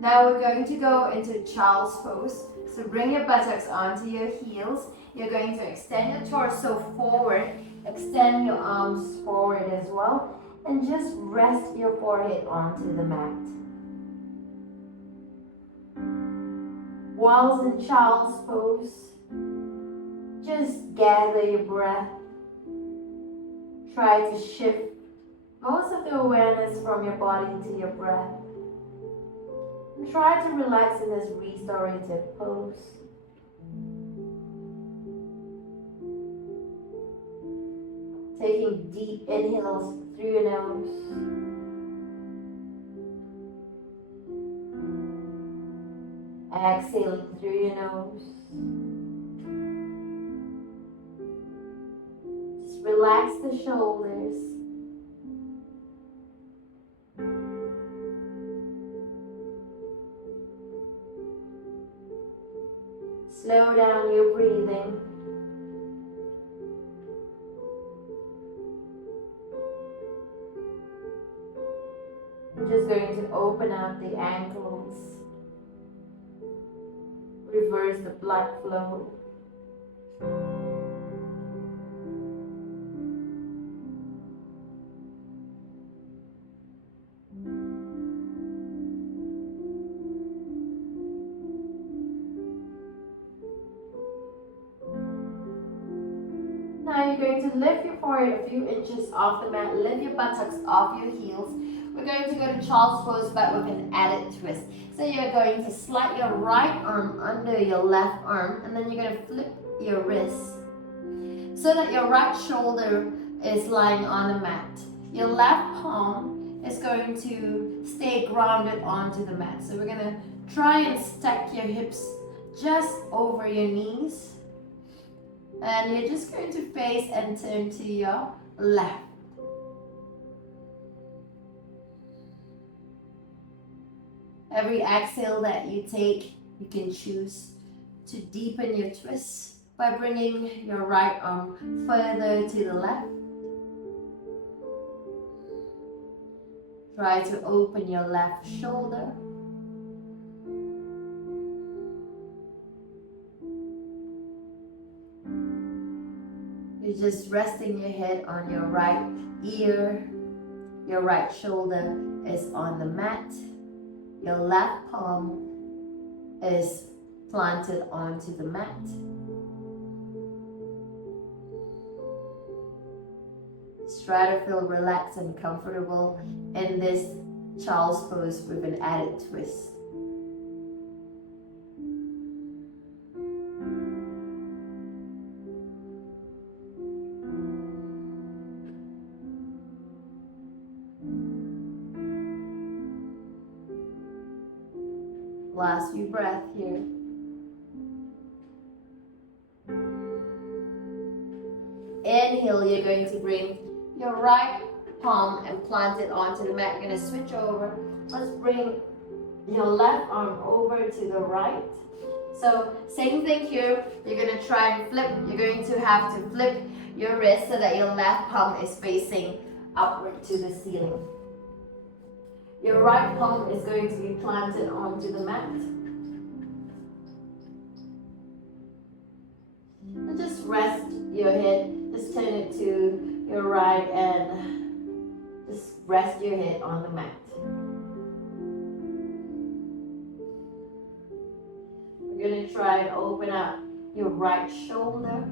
Now we're going to go into child's pose. So bring your buttocks onto your heels. You're going to extend your torso forward, extend your arms forward as well, and just rest your forehead onto the mat. Whilst in child's pose, just gather your breath. Try to shift most of the awareness from your body to your breath. And try to relax in this restorative pose. Taking deep inhales through your nose. Exhaling through your nose. Just relax the shoulders. Slow down your breathing. I'm just going to open up the ankles. Reverse the blood flow. Now you're going to lift your forehead a few inches off the mat, lift your buttocks off your heels. We're going to go to child's pose but with an added twist. So you're going to slide your right arm under your left arm and then you're going to flip your wrist so that your right shoulder is lying on the mat. Your left palm is going to stay grounded onto the mat. So we're going to try and stack your hips just over your knees. And you're just going to face and turn to your left. Every exhale that you take, you can choose to deepen your twist by bringing your right arm further to the left. Try to open your left shoulder. You're just resting your head on your right ear. Your right shoulder is on the mat. Your left palm is planted onto the mat. Just try to feel relaxed and comfortable in this child's pose with an added twist. Last few breaths here. Inhale, you're going to bring your right palm and plant it onto the mat. You're going to switch over. Let's bring your left arm over to the right. So same thing here. You're going to try and flip. You're going to have to flip your wrist so that your left palm is facing upward to the ceiling. Your right palm is going to be planted onto the mat. And just rest your head. Just turn it to your right and just rest your head on the mat. We're going to try and open up your right shoulder.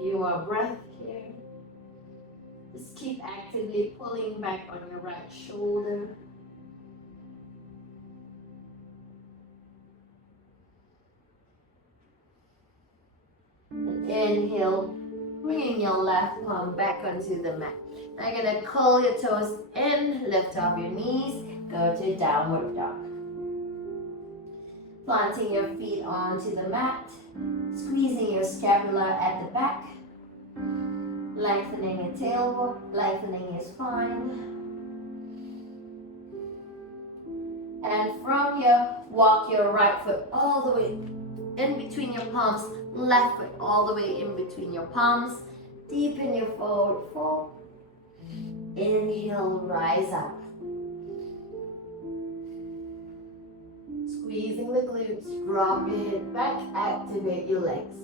Few more breaths here. Just keep actively pulling back on your right shoulder. And inhale, bringing your left palm back onto the mat. Now you're going to curl your toes in, lift up your knees, go to downward dog. Planting your feet onto the mat, squeezing your scapula at the back, lengthening your tailbone, lengthening your spine. And from here, walk your right foot all the way in between your palms, left foot all the way in between your palms. Deepen your forward fold. Inhale, rise up. Squeezing the glutes, drop your head back, activate your legs.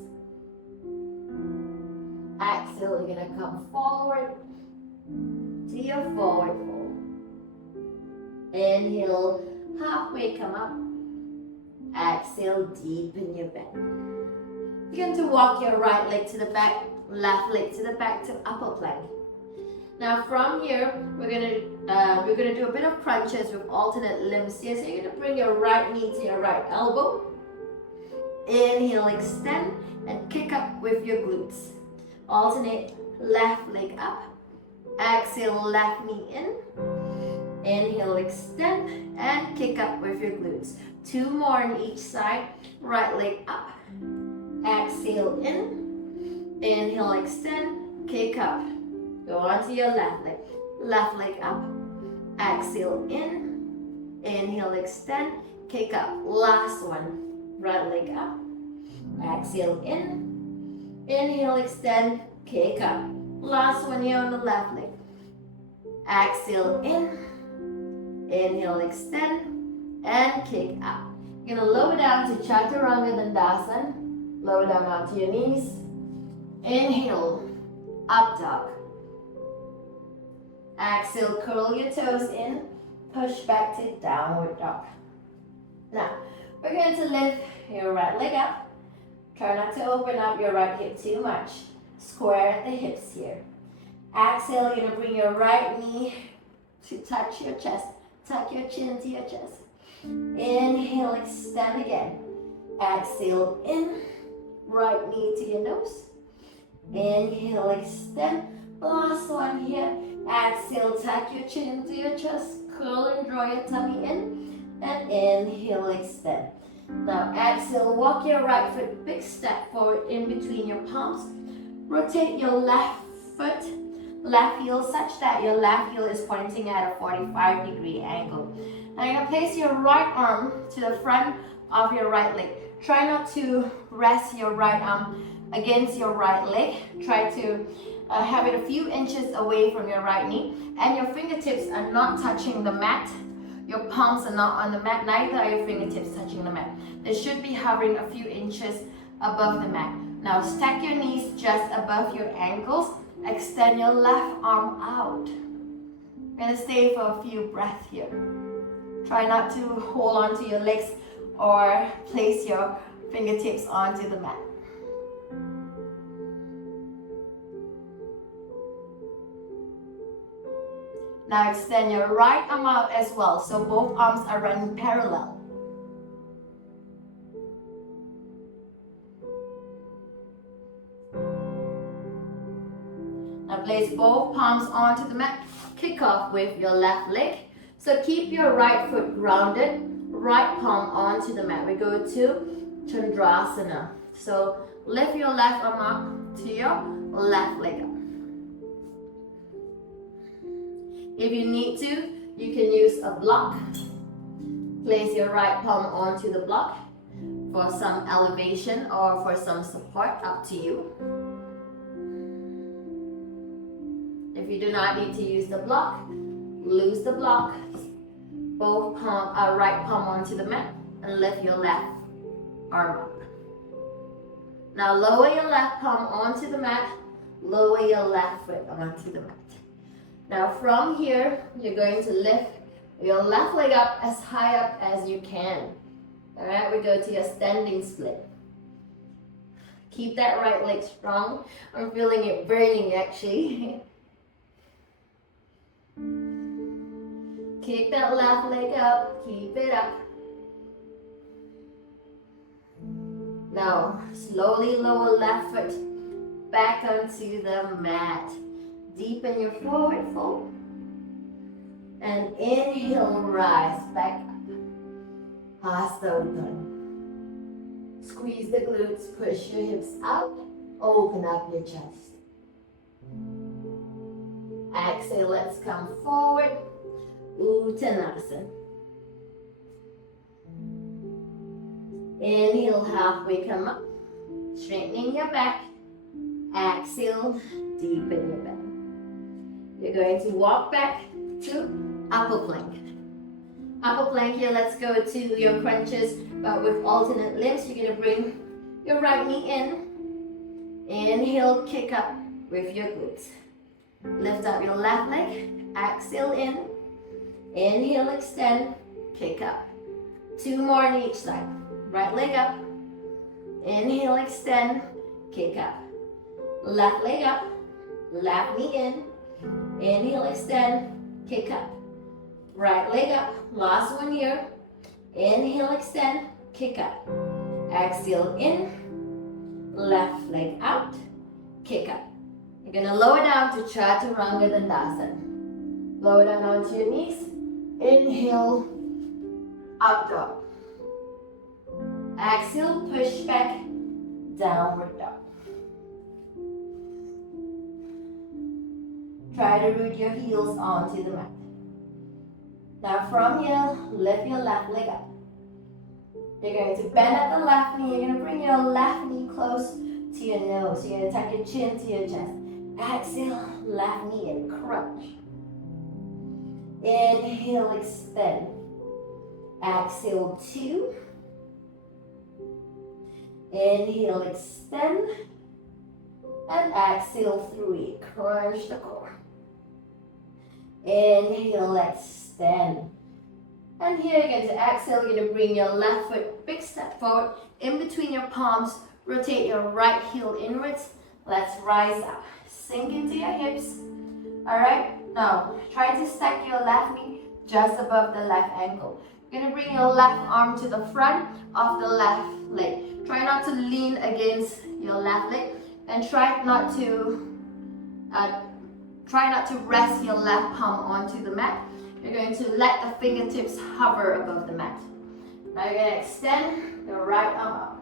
Exhale, you're gonna come forward to your forward fold. Inhale, halfway come up. Exhale, deepen your bend. Begin to walk your right leg to the back, left leg to the back to upper plank. Now from here, we're gonna do a bit of crunches with alternate limbs here. So you're gonna bring your right knee to your right elbow. Inhale, extend and kick up with your glutes. Alternate left leg up. Exhale, left knee in. Inhale, extend and kick up with your glutes. 2 more on each side. Right leg up. Exhale in. Inhale, extend, kick up. Go on to your left leg. Left leg up. Exhale in. Inhale, extend, kick up. Last one. Right leg up. Exhale in. Inhale, extend, kick up. Last one here on the left leg. Exhale in. Inhale, extend, and kick up. You're gonna lower down to Chaturanga Dandasana. Lower down onto your knees. Inhale, up dog. Exhale, curl your toes in. Push back to downward dog. Now, we're going to lift your right leg up. Try not to open up your right hip too much. Square at the hips here. Exhale, you're gonna bring your right knee to touch your chest. Tuck your chin to your chest. Inhale, extend again. Exhale in. Right knee to your nose. Inhale, extend. Last one here. Exhale, tuck your chin to your chest. Curl and draw your tummy in. And inhale, extend. Now exhale, walk your right foot, big step forward in between your palms. Rotate your left foot, left heel such that your left heel is pointing at a 45-degree angle. Now you're going to place your right arm to the front of your right leg. Try not to rest your right arm against your right leg. Try to have it a few inches away from your right knee. And your fingertips are not touching the mat. Your palms are not on the mat, neither are your fingertips touching the mat. They should be hovering a few inches above the mat. Now stack your knees just above your ankles. Extend your left arm out. You're going to stay for a few breaths here. Try not to hold on to your legs or place your fingertips onto the mat. Now extend your right arm out as well, so both arms are running parallel. Now place both palms onto the mat. Kick off with your left leg. So keep your right foot grounded, right palm onto the mat. We go to Chandrasana. So lift your left arm up to your left leg up. If you need to, you can use a block. Place your right palm onto the block for some elevation or for some support, up to you. If you do not need to use the block, loose the block. Both right palm onto the mat and lift your left arm up. Now lower your left palm onto the mat, lower your left foot onto the mat. Now from here, you're going to lift your left leg up as high up as you can. All right, we go to your standing split. Keep that right leg strong. I'm feeling it burning actually. Kick that left leg up, keep it up. Now, slowly lower left foot back onto the mat. Deepen your forward fold. And inhale, rise back up. Hasta Uttanam. squeeze the glutes, push your hips out, open up your chest. Exhale, let's come forward, Uttanasana. Inhale, halfway come up, straightening your back. Exhale, deepen your back. You're going to walk back to upper plank. Upper plank here, let's go to your crunches, but with alternate limbs. You're going to bring your right knee in. Inhale, kick up with your glutes. Lift up your left leg, exhale in. Inhale, extend, kick up. 2 more on each side. Right leg up. Inhale, extend, kick up. Left leg up, left knee in. Inhale, extend, kick up. Right leg up, last one here. Inhale, extend, kick up. Exhale in, left leg out, kick up. You're gonna lower down to Chaturanga Dandasana. Lower down onto your knees. Inhale, up dog. Exhale, push back, downward dog. Try to root your heels onto the mat. Now from here, lift your left leg up. You're going to bend at the left knee. You're going to bring your left knee close to your nose. You're going to tuck your chin to your chest. Exhale, left knee in, crunch. Inhale, extend. Exhale, 2. Inhale, extend. And exhale, 3. Crunch the core. Inhale, extend. And here you're going to exhale. You're going to bring your left foot, big step forward. In between your palms, rotate your right heel inwards. Let's rise up. Sink into your hips. Alright, now try to stack your left knee just above the left ankle. You're going to bring your left arm to the front of the left leg. Try not to lean against your left leg. And try not to rest your left palm onto the mat. You're going to let the fingertips hover above the mat. Now you're going to extend your right arm up.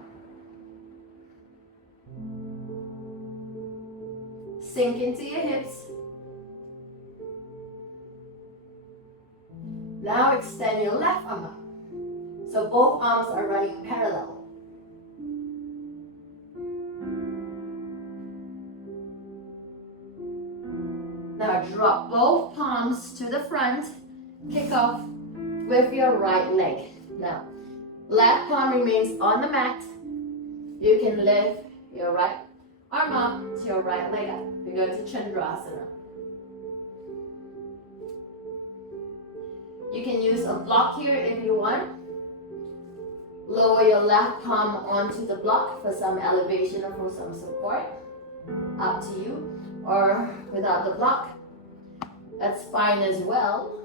Sink into your hips. Now extend your left arm up. So both arms are running parallel. Now drop both palms to the front. Kick off with your right leg. Now, left palm remains on the mat. You can lift your right arm up to your right leg up. We go to Chandrasana. You can use a block here if you want. Lower your left palm onto the block for some elevation or for some support. Up to you. Or without the block, that's fine as well.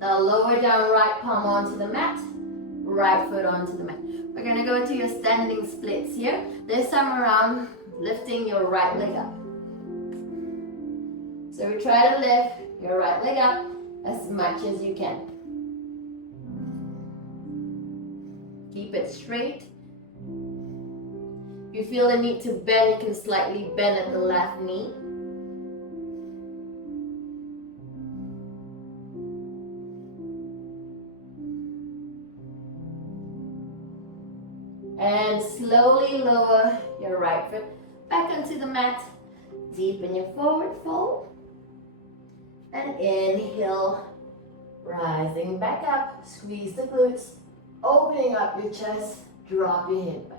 Now lower down right palm onto the mat, right foot onto the mat. We're going to go into your standing splits here. This time around, lifting your right leg up. So we try to lift your right leg up as much as you can. Keep it straight. If you feel the need to bend, you can slightly bend at the left knee. And slowly lower your right foot back onto the mat. Deepen your forward fold. And inhale, rising back up. Squeeze the glutes, opening up your chest, drop your head back.